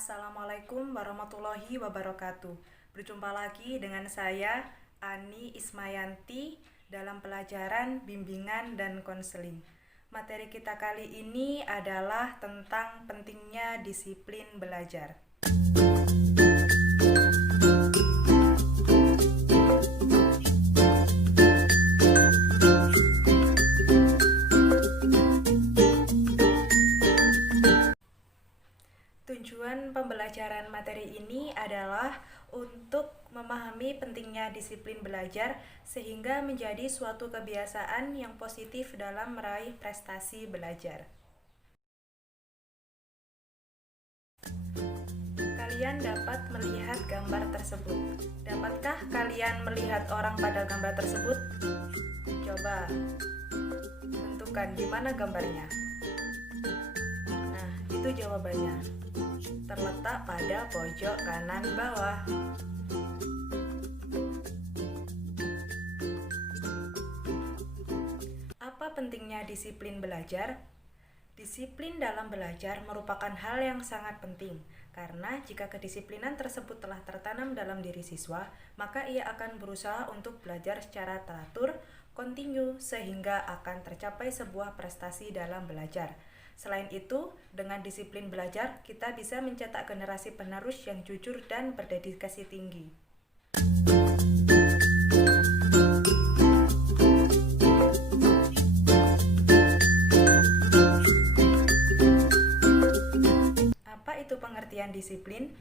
Assalamualaikum warahmatullahi wabarakatuh. Berjumpa lagi dengan saya, Ani Ismayanti, dalam pelajaran bimbingan dan konseling. Materi kita kali ini adalah tentang pentingnya disiplin belajar. Tujuan pembelajaran materi ini adalah untuk memahami pentingnya disiplin belajar sehingga menjadi suatu kebiasaan yang positif dalam meraih prestasi belajar. Kalian dapat melihat gambar tersebut. Dapatkah kalian melihat orang pada gambar tersebut? Coba tentukan di mana gambarnya. Nah, itu jawabannya. Terletak pada pojok kanan bawah. Apa pentingnya disiplin belajar? Disiplin dalam belajar merupakan hal yang sangat penting, karena jika kedisiplinan tersebut telah tertanam dalam diri siswa, maka ia akan berusaha untuk belajar secara teratur, kontinu, sehingga akan tercapai sebuah prestasi dalam belajar. Selain itu, dengan disiplin belajar, kita bisa mencetak generasi penerus yang jujur dan berdedikasi tinggi. Apa itu pengertian disiplin?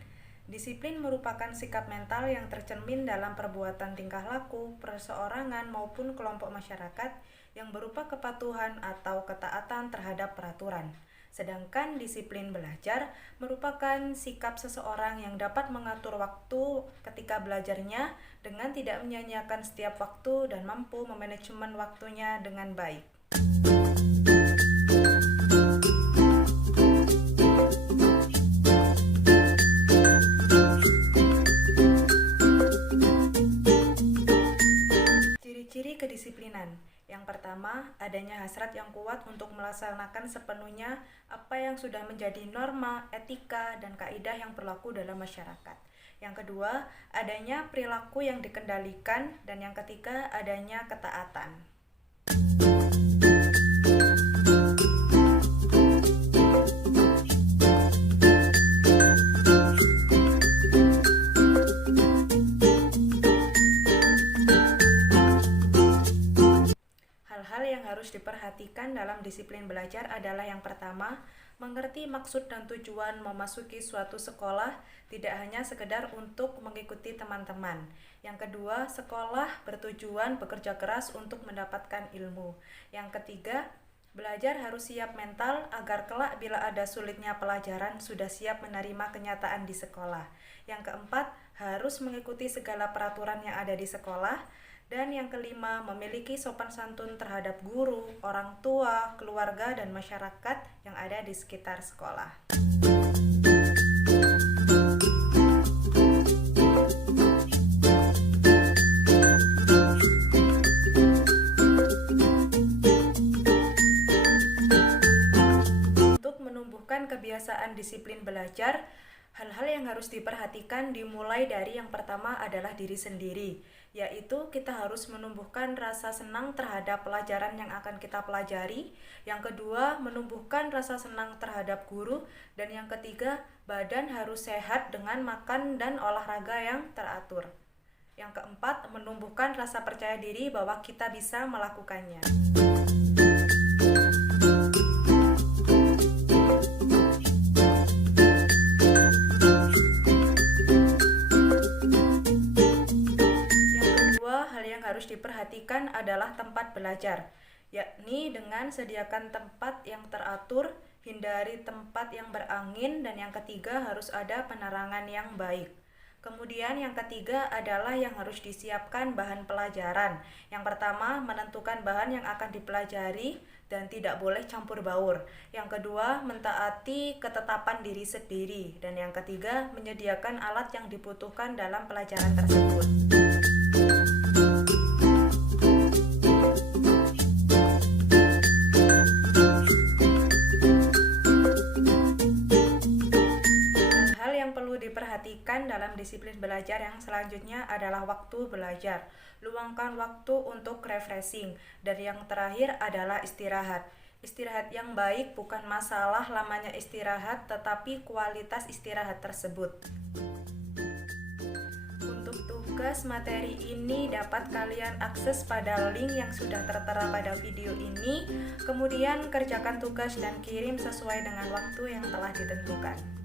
Disiplin merupakan sikap mental yang tercermin dalam perbuatan tingkah laku, perseorangan maupun kelompok masyarakat yang berupa kepatuhan atau ketaatan terhadap peraturan. Sedangkan disiplin belajar merupakan sikap seseorang yang dapat mengatur waktu ketika belajarnya dengan tidak menyia-nyiakan setiap waktu dan mampu memanajemen waktunya dengan baik. Ciri-ciri kedisiplinan. Yang pertama, adanya hasrat yang kuat untuk melaksanakan sepenuhnya apa yang sudah menjadi norma, etika, dan kaidah yang berlaku dalam masyarakat. Yang kedua, adanya perilaku yang dikendalikan, dan yang ketiga, adanya ketaatan. Hal-hal yang harus diperhatikan dalam disiplin belajar adalah yang pertama, mengerti maksud dan tujuan memasuki suatu sekolah tidak hanya sekedar untuk mengikuti teman-teman. Yang kedua, sekolah bertujuan bekerja keras untuk mendapatkan ilmu. Yang ketiga, belajar harus siap mental agar kelak bila ada sulitnya pelajaran sudah siap menerima kenyataan di sekolah. Yang keempat, harus mengikuti segala peraturan yang ada di sekolah. Dan yang kelima, memiliki sopan santun terhadap guru, orang tua, keluarga, dan masyarakat yang ada di sekitar sekolah. Untuk menumbuhkan kebiasaan disiplin belajar, hal-hal yang harus diperhatikan dimulai dari yang pertama adalah diri sendiri, yaitu kita harus menumbuhkan rasa senang terhadap pelajaran yang akan kita pelajari. Yang kedua, menumbuhkan rasa senang terhadap guru. Dan yang ketiga, badan harus sehat dengan makan dan olahraga yang teratur. Yang keempat, menumbuhkan rasa percaya diri bahwa kita bisa melakukannya. Harus diperhatikan adalah tempat belajar, yakni dengan sediakan tempat yang teratur, hindari tempat yang berangin, dan yang ketiga harus ada penerangan yang baik. Kemudian yang ketiga adalah yang harus disiapkan bahan pelajaran. Yang pertama, menentukan bahan yang akan dipelajari dan tidak boleh campur baur. Yang kedua, mentaati ketetapan diri sendiri. Dan yang ketiga, menyediakan alat yang dibutuhkan dalam pelajaran tersebut. perhatikan dalam disiplin belajar yang selanjutnya adalah waktu belajar. Luangkan waktu untuk refreshing. Dan yang terakhir adalah istirahat. Istirahat yang baik bukan masalah lamanya istirahat, tetapi kualitas istirahat tersebut. Untuk tugas materi ini dapat kalian akses pada link yang sudah tertera pada video ini. Kemudian kerjakan tugas dan kirim sesuai dengan waktu yang telah ditentukan.